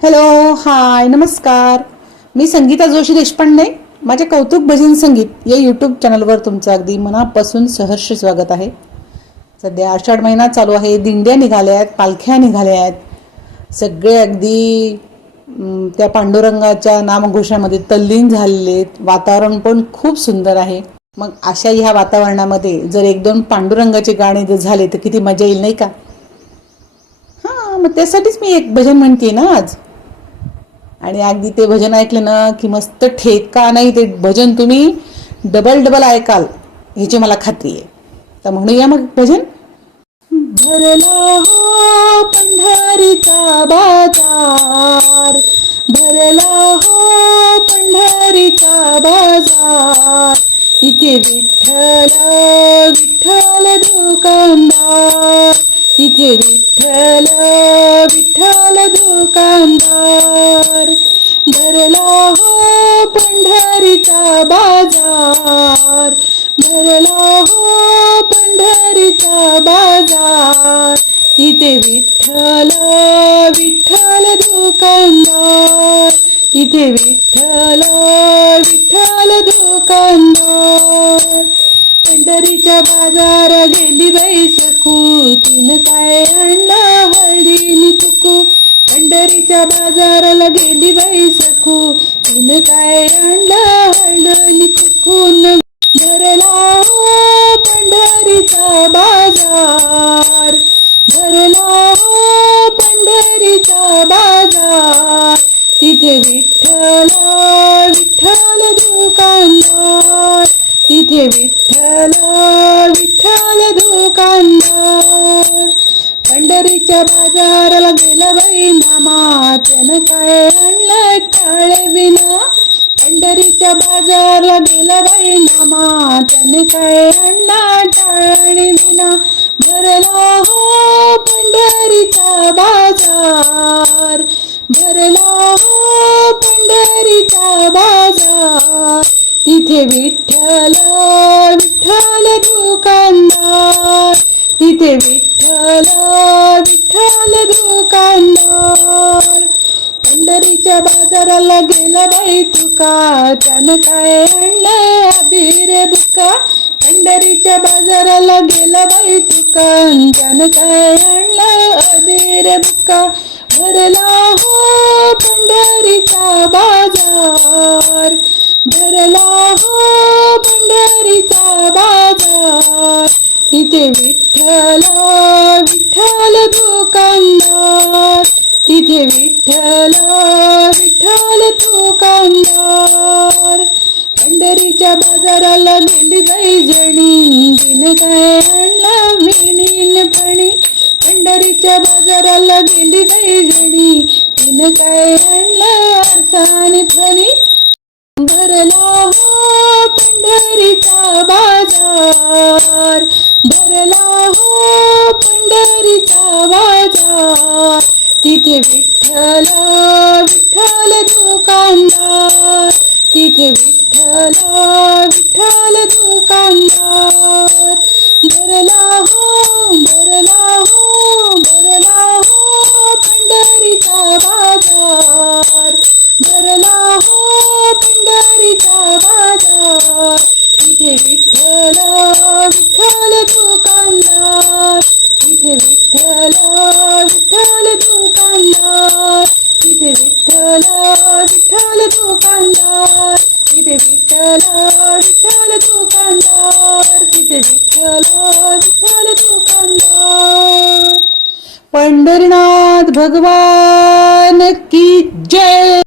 Hello, हाय, नमस्कार. मी संगीता जोशी देशपांडे. माझ्या कौतुक भजन संगीत या यूट्यूब चॅनलवर तुमचं अगदी मनापासून सहर्ष स्वागत आहे. सध्या आषाढ महिना चालू आहे, दिंड्या निघाल्या आहेत, पालख्या निघाल्या आहेत. सगळे अगदी त्या पांडुरंगाच्या नामघोषामध्ये तल्लीन झालेले आहेत. वातावरण पण खूप सुंदर आहे. मग अशा ह्या वातावरणामध्ये जर एक दोन पांडुरंगाचे गाणे जर झाले तर किती मजा येईल, नाही का? मग त्यासाठीच मी एक भजन म्हणते ना आज. आणि अगदी ते भजन ऐकलं ना की मस्त ठेका नाही, ते भजन तुम्ही डबल डबल ऐकाल ह्याची मला खात्री आहे. तर म्हणूया मग भजन. भरला हो पंढरीचा बाजार, भरला हो पंढरीचा बाजार, इथे विठ्ठल विठ्ठल दुकानदार, इथे विठ्ठल विठ्ठल दुकानदार. भरला हो पंढरीचा बाजार, भरला हो पंढरीचा बाजार, इथे विठ्ठल विठ्ठल दुकानदार, इथे विठ्ठल विठ्ठल दुकानदार. पंढरीच्या बाजार गेली बाई सकू, तिनं काय आणलं हळदीनी कुकू. पंढरीच्या बाजाराला गेली बाई सकू, तिनं काय आणलं हळदीनी कुकून. भरला हो पंढरीचा बाजार, भरला हो पंढरीचा बाजार, तिथे विठ्ठल विठ्ठल दुकानदार, इथे विठ्ठल विठ्ठल दुकानदार. पंढरीच्या बाजाराला गेला बाई नामा, त्यानं काय आणलं टाळे विना. पंढरीच्या बाजारला गेला बाई नामा, त्याने काय आणला टाळणी विना. भरला हो पंढरीचा बाजार, भरला हो पंढरीचा बाजार, तिथे विठ्ठल विठ्ठल दुकानदार, तिथे विठ्ठल विठ्ठल दुकानदार. पंढरीच्या बाजाराला गेला बाई तुका, त्यानं काय आणलं अबीर बुका. पंढरीच्या बाजाराला गेला बाई तुका, त्यानं काय आणलं अबीर बुका. भरला हो पंढरीचा बाजार, भरला हो पंढरीचा बाजार, इथे विठ्ठल विठ्ठल दुकानदार, तिथे विठ्ठल विठ्ठल दुकानदार. पंढरीच्या बाजाराला गेली बाई जणी, तिनं काय आणलं विणीन फणी. पंढरीच्या बाजाराला गेली बाई जणी, तिनं काय आणलं आरसानी फणी. भरला हो पंढरीचा बाजार, भरला हो पंढरीचा बाजार, तिथे विठ्ठल विठ्ठल दुकानदार, तिथे विठ्ठल विठ्ठल दुकानदार. भरला हो, भरला हो, भरला हो पंढरीचा बाजार, भरला हो पंढरीचा बाजार, तिथे विठ्ठल विठ्ठल दुकानदार, तिथे विठ्ठल विठ्ठल दुकानदार, तिथे विठ्ठल विठ्ठल दुकानदार, तिथे विठ्ठल विठ्ठल दुकानदार, तिथे विठ्ठल विठ्ठल दुकानदार. पंढरीनाथ भगवान की जय.